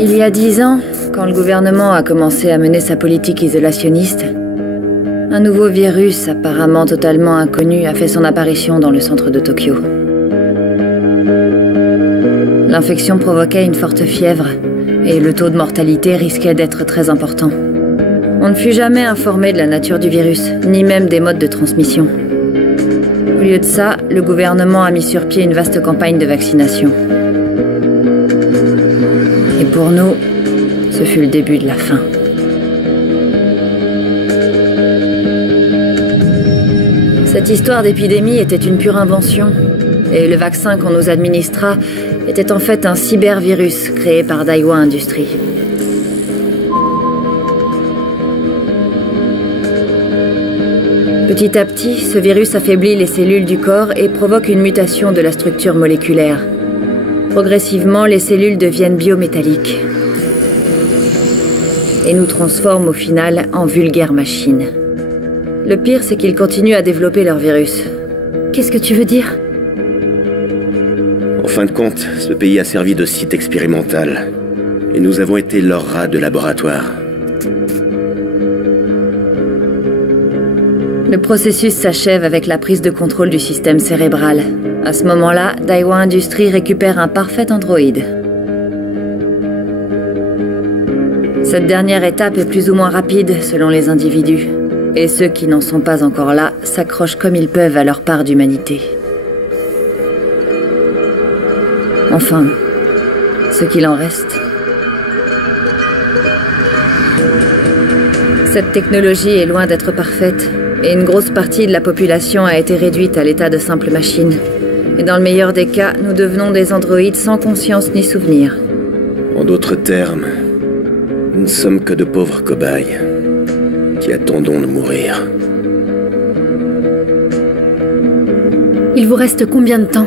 Il y a 10 ans, quand le gouvernement a commencé à mener sa politique isolationniste, un nouveau virus, apparemment totalement inconnu, a fait son apparition dans le centre de Tokyo. L'infection provoquait une forte fièvre, et le taux de mortalité risquait d'être très important. On ne fut jamais informé de la nature du virus, ni même des modes de transmission. Au lieu de ça, le gouvernement a mis sur pied une vaste campagne de vaccination. Et pour nous, ce fut le début de la fin. Cette histoire d'épidémie était une pure invention, et le vaccin qu'on nous administra était en fait un cybervirus créé par Daiwa Industries. Petit à petit, ce virus affaiblit les cellules du corps et provoque une mutation de la structure moléculaire. Progressivement, les cellules deviennent biométalliques et nous transforment au final en vulgaires machines. Le pire, c'est qu'ils continuent à développer leur virus. Qu'est-ce que tu veux dire ? En fin de compte, ce pays a servi de site expérimental et nous avons été leur rat de laboratoire. Le processus s'achève avec la prise de contrôle du système cérébral. À ce moment-là, Daiwa Industries récupère un parfait androïde. Cette dernière étape est plus ou moins rapide selon les individus. Et ceux qui n'en sont pas encore là s'accrochent comme ils peuvent à leur part d'humanité. Enfin, ce qu'il en reste. Cette technologie est loin d'être parfaite, et une grosse partie de la population a été réduite à l'état de simple machine. Et dans le meilleur des cas, nous devenons des androïdes sans conscience ni souvenir. En d'autres termes, nous ne sommes que de pauvres cobayes qui attendons de mourir. Il vous reste combien de temps ?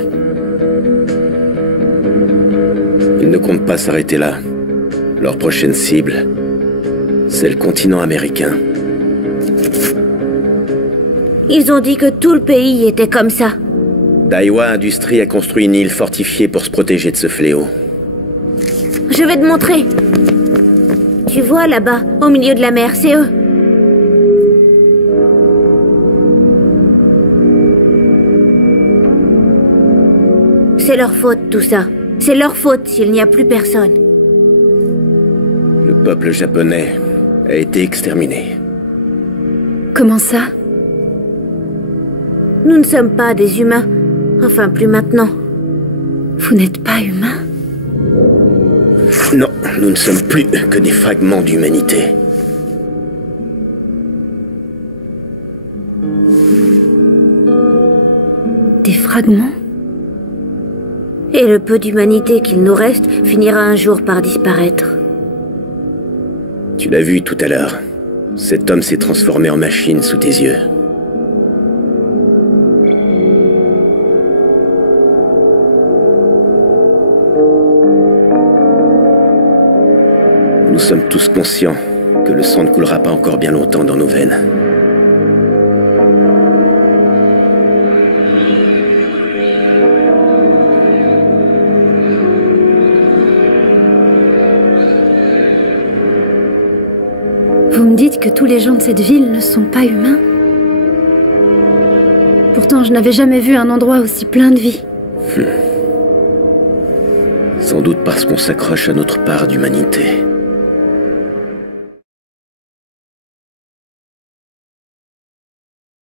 Ils ne comptent pas s'arrêter là. Leur prochaine cible, c'est le continent américain. Ils ont dit que tout le pays était comme ça. Daiwa Industries a construit une île fortifiée pour se protéger de ce fléau. Je vais te montrer. Tu vois là-bas, au milieu de la mer, c'est eux. C'est leur faute, tout ça. C'est leur faute s'il n'y a plus personne. Le peuple japonais a été exterminé. Comment ça ? Nous ne sommes pas des humains. Enfin, plus maintenant. Vous n'êtes pas humain ? Non, nous ne sommes plus que des fragments d'humanité. Des fragments ? Et le peu d'humanité qu'il nous reste finira un jour par disparaître. Tu l'as vu tout à l'heure. Cet homme s'est transformé en machine sous tes yeux. Nous sommes tous conscients que le sang ne coulera pas encore bien longtemps dans nos veines. Vous me dites que tous les gens de cette ville ne sont pas humains ? Pourtant, je n'avais jamais vu un endroit aussi plein de vie. Sans doute parce qu'on s'accroche à notre part d'humanité.